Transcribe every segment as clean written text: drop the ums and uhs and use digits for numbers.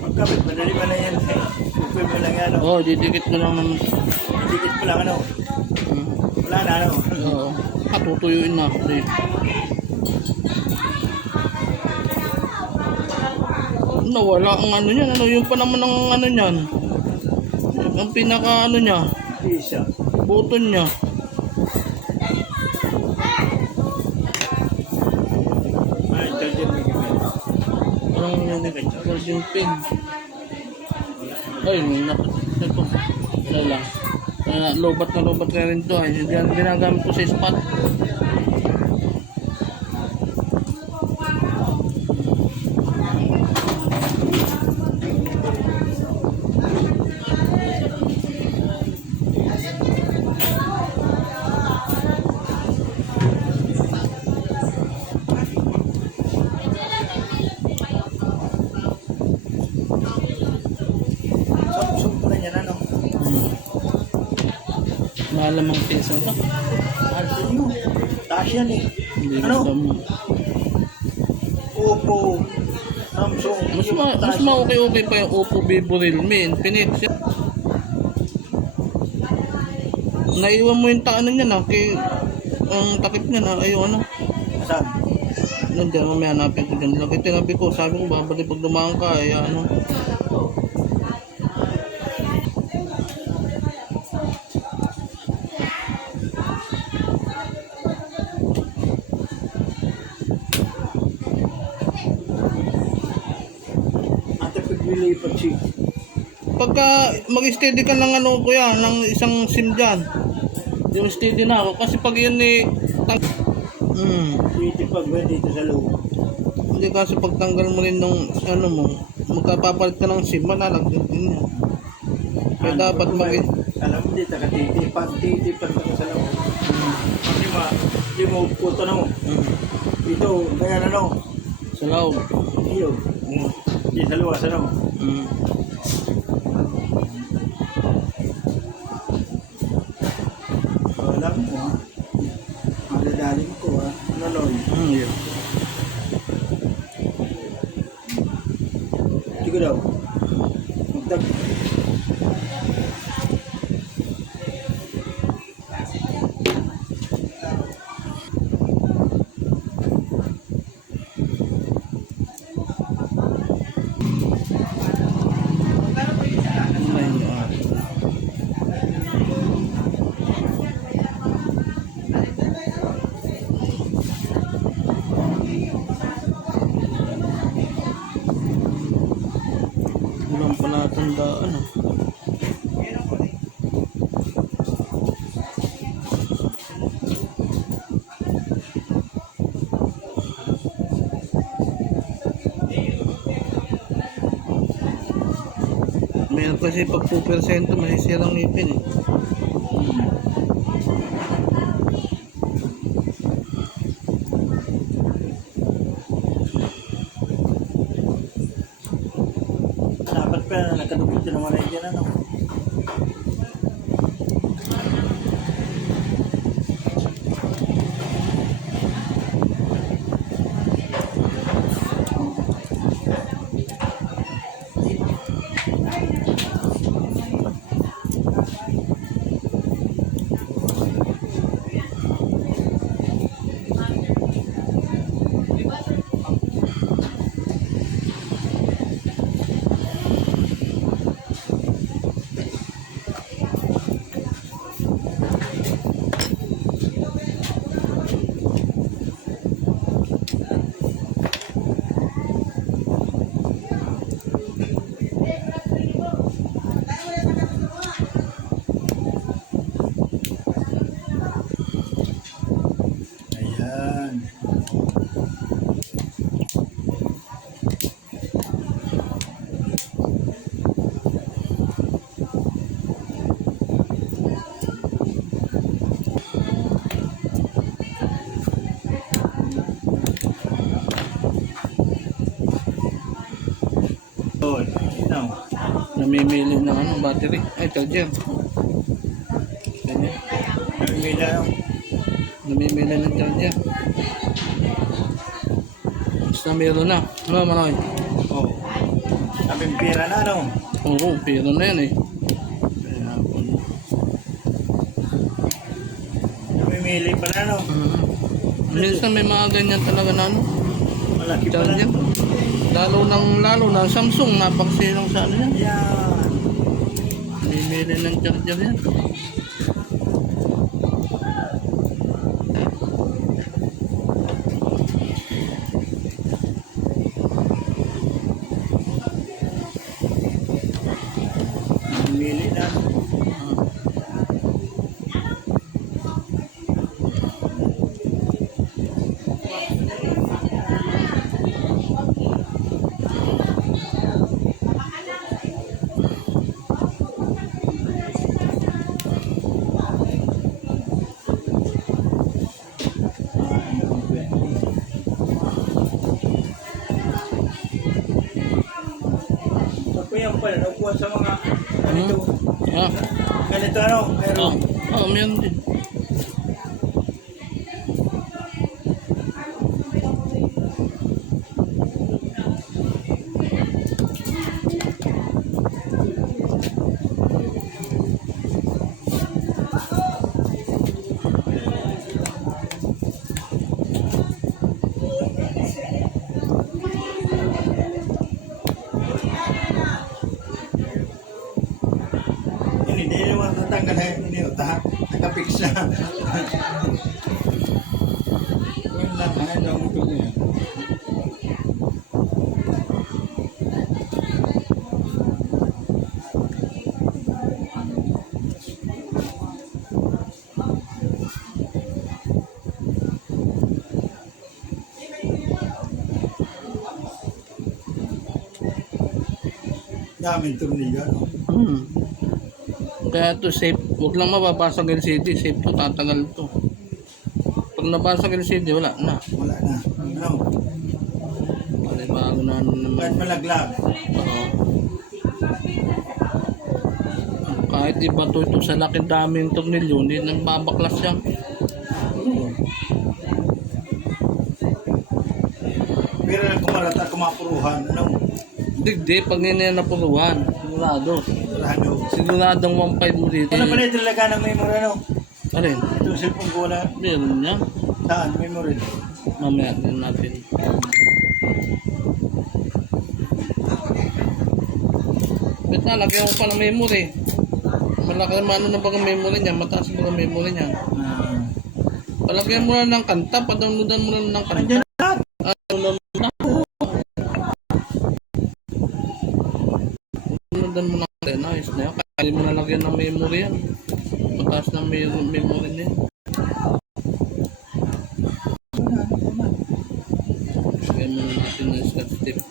Pagkabit, madali pa lang yan. Upin mo lang yan. Oo, didikit mo lang naman. Dikit mo lang ano. Wala na ano. Oo. Tutuyuin na. Nawala ang ano niyan. Ano yung pa naman ang ano niyan? Ang pinaka ano niya? Isa. Button niya. Ay, charger mo gawin. Parang yung pin. Ay, ito. Ano lang. Lobat na lobat na rin ito. Ay, ginagamit ko sa spot. Malamang peso ito. Mahal din yun. Taas yan eh. Hindi Ano? mo. Oppo. Samsung. Mas okay pa yung Oppo, Vivo, Realme, Infinix. Naiwan mo yung ano niya na, ang takip niya na, ayun ano. Saan? Nandiyan, mamaya hanapin ko dyan. Lagi tinabi ko, sabi ko, babalik pag dumaan ka, ay ano. Lilipat siya. Pagka mag-steady ka ng ano kuya, ng isang SIM dyan, yung steady na ako. Kasi pag yun eh, Titipag ba dito sa loob? hindi kasi pagtanggal mo rin ng ano mo, magkapapalit ka ng SIM, malalagyan din yan. Kaya dapat alam mo dito, titipag ka sa loob. Kasi di mo puto na mo. Ito, kaya ano? sa loob. Iyo. Di sa luwas ano? Alam mo ha? Madadaling ko ha? Naloy. Yeah. Sige daw. Magtag. Walang palatandaan ah. Meron kasi pag 2% masisirang ngipin eh. Dapat pa nakadukit yun naman ay dyan ano? Ayan. Namimili ng ano, battery. Ay, charger. Ganyan. Namimili ano? Namimili ng charger. Basta meron na. Ano, Manoy? Oh. Sabing pira na, no? Oo, pero na yan eh. Kaya, Namimili pa na, no? minsan may mga ganyan talaga na ano. Malaki pa na. Charger. Lalo na Samsung, napakasilang sa ano yan. Yan. Namimili ng charger yan. Namimili na. So, kuya pala, nakuha sa mga ganito. Ah, Ganito, ano? Meron. meron din. Hindi naman tatanggal na yun. Hindi utahan. Nakapix na. Yun lang. Ano ang ito niya. Daming tornilyo, no? Kaya to safe, huwag lang mababasag LCD, safe to, tatagal to. Pag nabasag LCD, wala na. Wala na. Ano? Pare bago na ano naman. Kahit malaglag. Oo. Kahit iba to ito sa laking daming tornilyo, hindi nang babaklas yan. Pero lang kumarata, kumapuruhan. Ano? Digdi, pag nila napuruhan, sigurado. Sigurado. Siguradong 1.5 mo dito. Ano pala ito talaga ng memory, ano? Alin? Itong cellphone ko na. Meron niya. Saan? Memory. Mamaya din natin. Bet na, lagyan ko pa ng memory. Malaki naman ano na baga memory niya, mataas baga memory niya. Palagyan mo na ng kanta, padownloadan mo na ng kanta. Nandiyan lahat. Downloadan mo na kanta, nice na yun. Kaya hindi mo nalagyan ng memory yan. Mataas na memory niya. Lagyan mo na natin ng scotch tape.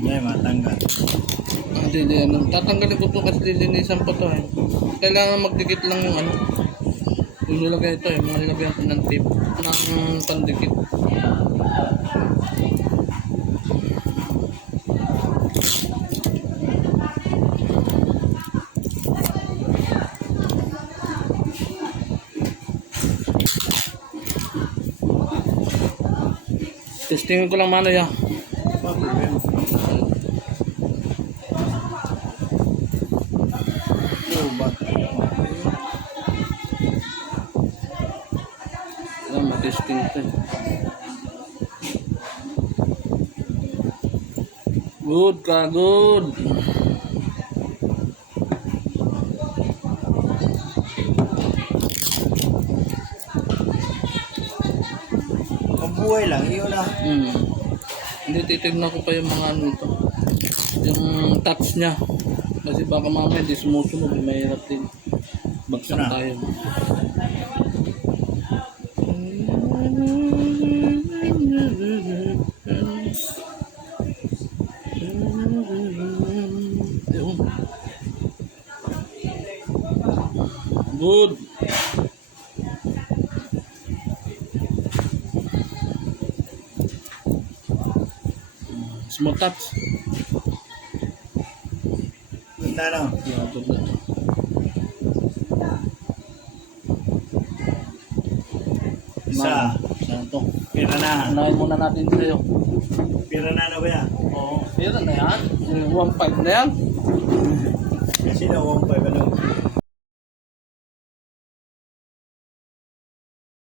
Yan, matanggal. Tatanggalin ko to kasi lilinisan pa to eh. Kailangan magdikit lang yung ano. Yung nilagay ito eh, mga nilagyan ko ng tape ng pandikit. Testingin ko lang mano ya. Ba, problema. Lobat. Alam, matesting ito eh. Good ka, good. Ang buhay lang, yun na. Hindi, titignan ko pa yung mga ano ito. Yung touch niya. Kasi baka mamaya di sumusunod, mahirap din. Bagsak Ito na. tayo. Good. Small touch. Ganda no? Yeah, good na. Isa. Isa to. Pira na. Unahin muna natin sa'yo. Pira na kuya. Oo. Pira na yan. 1.5 na yan. Kasi na 1.5 ano.